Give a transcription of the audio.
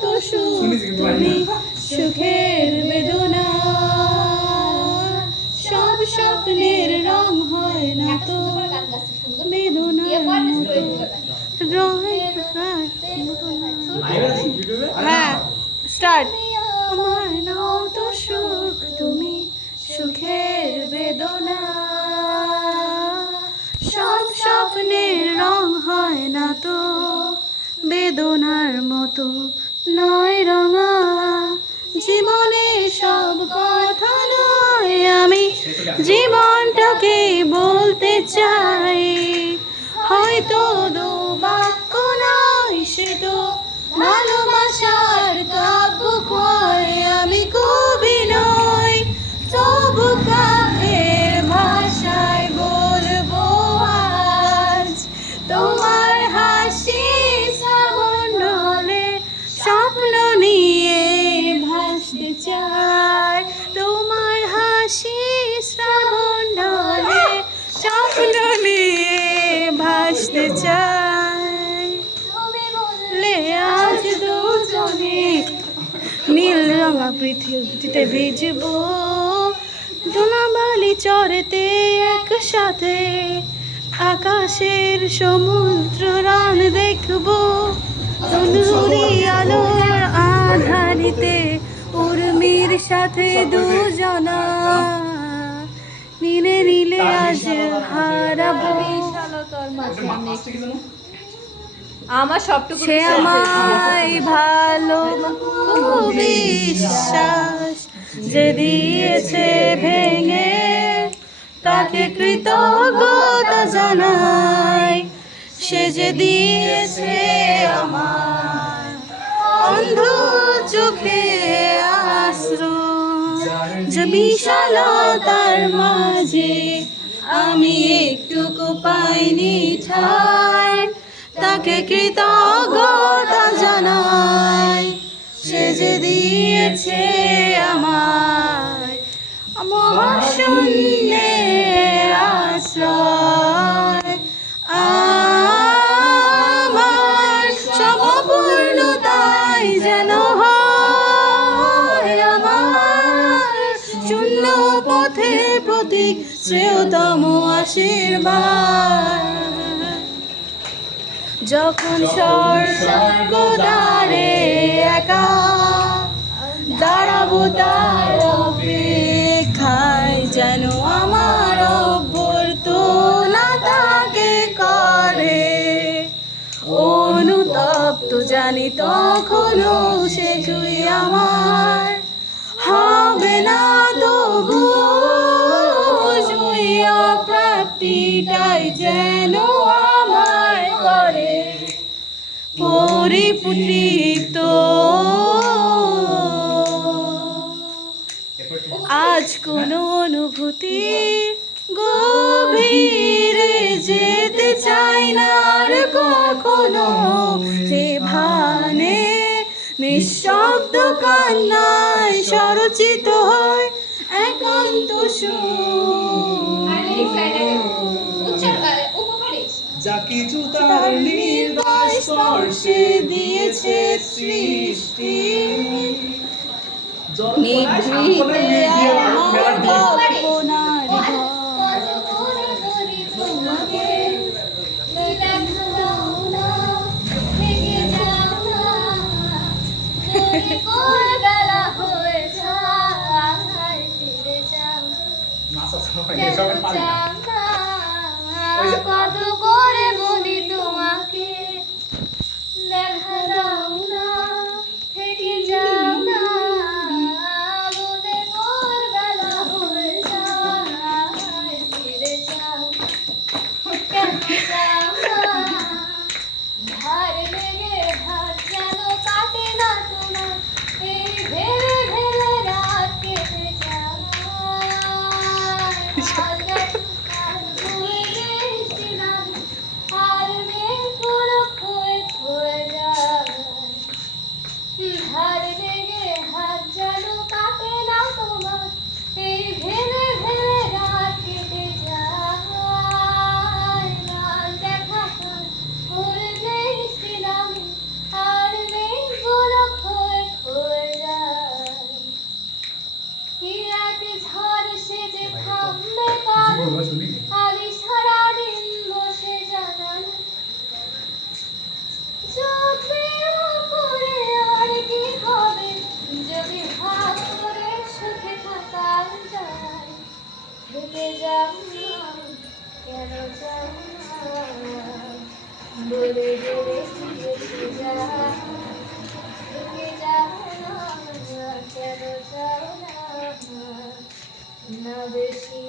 তো সুখ তুমি সুখের বেদনা সব স্বপ্নের রং হয় না তো বেদনার মতো হ্যাঁ স্টার্ট আমার নাও তো সুখ তুমি সুখের বেদনা সব স্বপ্নের রং হয় না তো বেদনার মতো নয় রঙা জীবনে সব কথা নয় আমি জীবনটাকে বলতে চাই হয়তো দু বাক্য নয় সে তো ভালোবাসার কাব্য কয় আমি কবি নই তবু কাব্যের ভাষায় বলবো আজ তোমার হাসি শ্রাবণে স্বপ্ন নিয়ে ভাসতে চাই তোমার হাসি শ্রাবণে স্বপ্ন নিয়ে ভাসতে চাই বললে আজ দুজনে নীল রঙা পৃথিবীতে ভিজবো ধুলাবালি চড়তে একসাথে আকাশের সমুদ্র রান দেখবো তনুরি আলোর আধারিতে উর্মির সাথে দুজনা নীলে নীলে আজ হারাবো আমার সবটুকু সে আমায় ভালো বিশ্বাস যে দিয়েছে ভেঙে তাকে কৃতজ্ঞতা জানাই সে যে দিয়েছে আমার অন্ধ চোখে আশ্রয় যে বিশালতার মাঝে আমি একটুকু পাইনি ঠাই তাকে কৃতজ্ঞতা জানাই সে যে দিয়েছে আমায় মহাশূন্যে আশ্রয় আমার সমপূর্ণতাই যেন হয় আমার শূন্য পথে প্রতি শ্রেয়তম আশীর্বাদ যখন স্বর্গদ্বারে একা দাঁড়াবো তার অপেক্ষায় যেন আমার অভ্যর্থনা তাকে করে অনুতপ্ত জানি তখনও সে তুই আমার হবে না তবু প্রাপ্তিটাই যেন আমায় করে পরিপুত্রিত আজ কোন অনুভূতি গভীরে যেতে চাই না আর কখনো সে ভানে নিঃশব্দ কান্নায় স্বরচিত হয় একান্ত যা কিছু তার নির্দয় স্পর্শে দিয়েছে সৃষ্টি নিভৃতে আমার কল্পনার কত করে বলি তোমাকে দেখা দাও না থেকে যাও না বলে ভোর বেলা হয়ে যায় ফিরে যাও কেন যাও না ধার লেগে হাত যেন কাটে না তোমার এই ভেবে ভেবে রাত কেটে যায় ধার লেগে হাত যেন কাটে না তোমার এই ভেবে ভেবে রাত কেটে যায় না দেখা করে বৃষ্টি নামে যাও না, কেন যাও না, বলে বলে ফিরে যাও, ফিরে যাও না, কেন যাও না, না বেশি